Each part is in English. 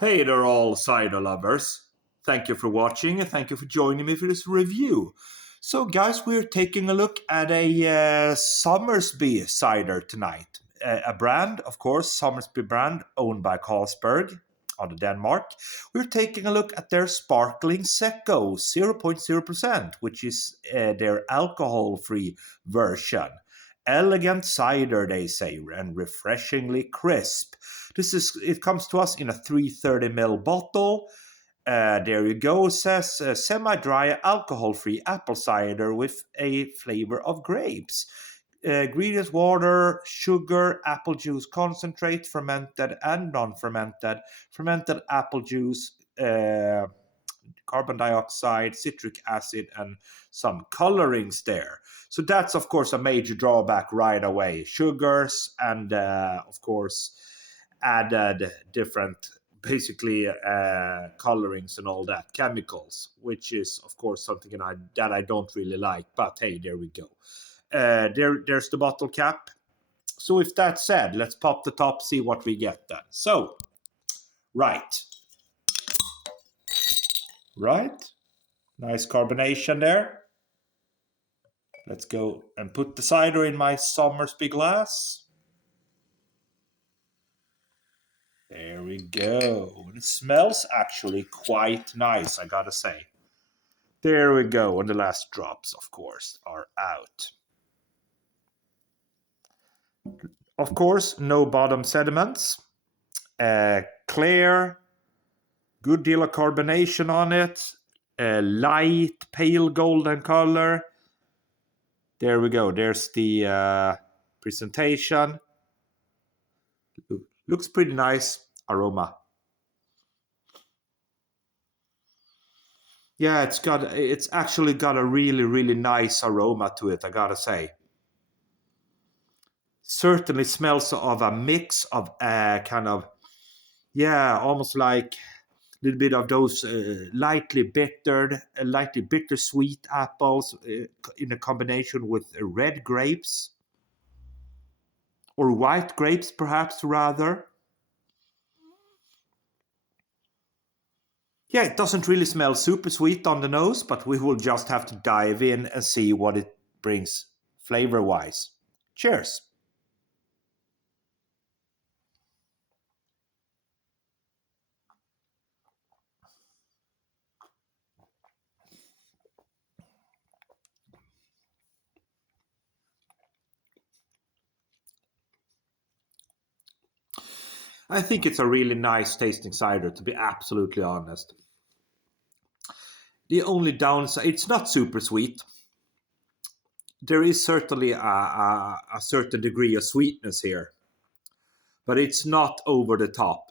Hey there, all cider lovers. Thank you for watching and thank you for joining me for this review. So, guys, we're taking a look at a Somersby cider tonight. A brand, of course, Somersby brand owned by Carlsberg out of Denmark. We're taking a look at their sparkling Secco 0.0%, which is their alcohol free version. Elegant cider, they say, and refreshingly crisp. It comes to us in a 330 ml bottle. There you go, says semi-dry alcohol-free apple cider with a flavor of grapes. Ingredients: water, sugar, apple juice concentrate, fermented and non-fermented, fermented apple juice, carbon dioxide, citric acid, and some colorings there. So that's, of course, a major drawback right away. Sugars and, of course, added different, basically, colorings and all that, chemicals, which is, of course, something that I don't really like. But hey, there we go. There's the bottle cap. So with that said, let's pop the top, see what we get then. So, right. Nice carbonation there. Let's go and put the cider in my Somersby glass. There we go. It smells actually quite nice, I gotta say. There we go. And the last drops, of course, are out. Of course, no bottom sediments. Clear. Good deal of carbonation on it. Light, pale golden color. There we go. There's the presentation. Looks pretty nice. Aroma. Yeah, it's actually got a really nice aroma to it, I gotta say. Certainly smells of a mix of kind of, almost like a little bit of those lightly bittersweet apples in a combination with red grapes or white grapes, perhaps, rather. Yeah, it doesn't really smell super sweet on the nose, but we will just have to dive in and see what it brings flavor-wise. Cheers! I think it's a really nice tasting cider, to be absolutely honest. The only downside, it's not super sweet. There is certainly a certain degree of sweetness here, but it's not over the top.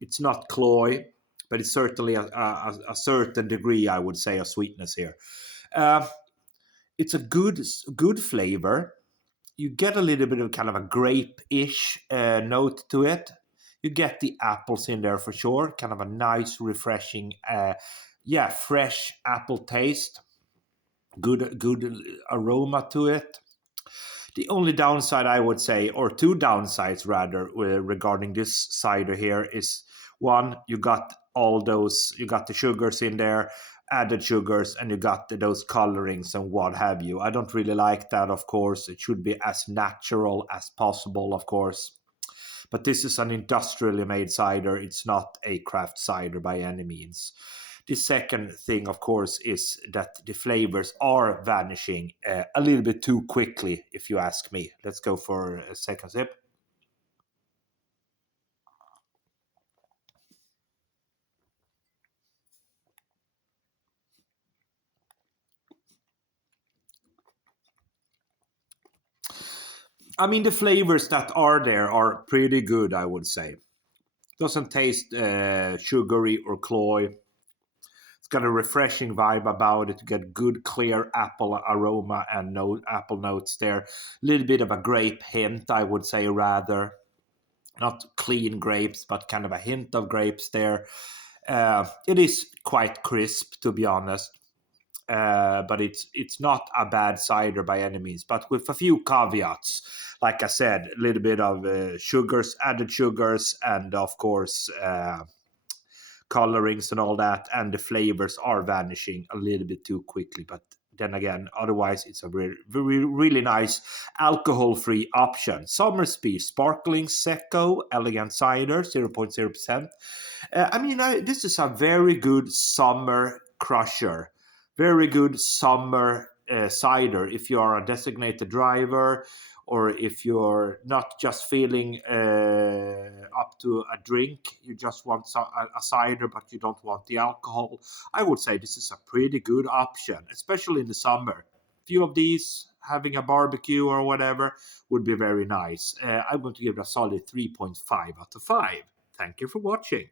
It's not cloy, but it's certainly a certain degree, I would say, of sweetness here. Uh, it's a good flavor. You get a little bit of kind of a grape-ish note to it. You get the apples in there for sure. Kind of a nice, refreshing, fresh apple taste. Good aroma to it. The only downside, I would say, or two downsides rather, regarding this cider here is one, you got the sugars in there, added sugars, and you got those colorings and what have you. I don't really like that, of course. It should be as natural as possible, of course. But this is an industrially made cider. It's not a craft cider by any means. The second thing, of course, is that the flavors are vanishing a little bit too quickly, if you ask me. Let's go for a second sip. I mean, the flavors that are there are pretty good, I would say. Doesn't taste sugary or cloy. It's got a refreshing vibe about it. You get good, clear apple aroma and apple notes there. A little bit of a grape hint, I would say, rather. Not clean grapes, but kind of a hint of grapes there. It is quite crisp, to be honest. but it's not a bad cider by any means, but with a few caveats. Like I said, a little bit of sugars, added sugars, and of course colorings and all that, and the flavors are vanishing a little bit too quickly. But then again, otherwise, it's a really nice alcohol-free option. Somersby Sparkling Secco Elegant Cider, 0.0%. This is a very good summer crusher, very good summer cider if you are a designated driver, or if you're not just feeling up to a drink, you just want a cider, but you don't want the alcohol. I would say this is a pretty good option, especially in the summer. A few of these, having a barbecue or whatever, would be very nice. I'm going to give it a solid 3.5 out of 5. Thank you for watching.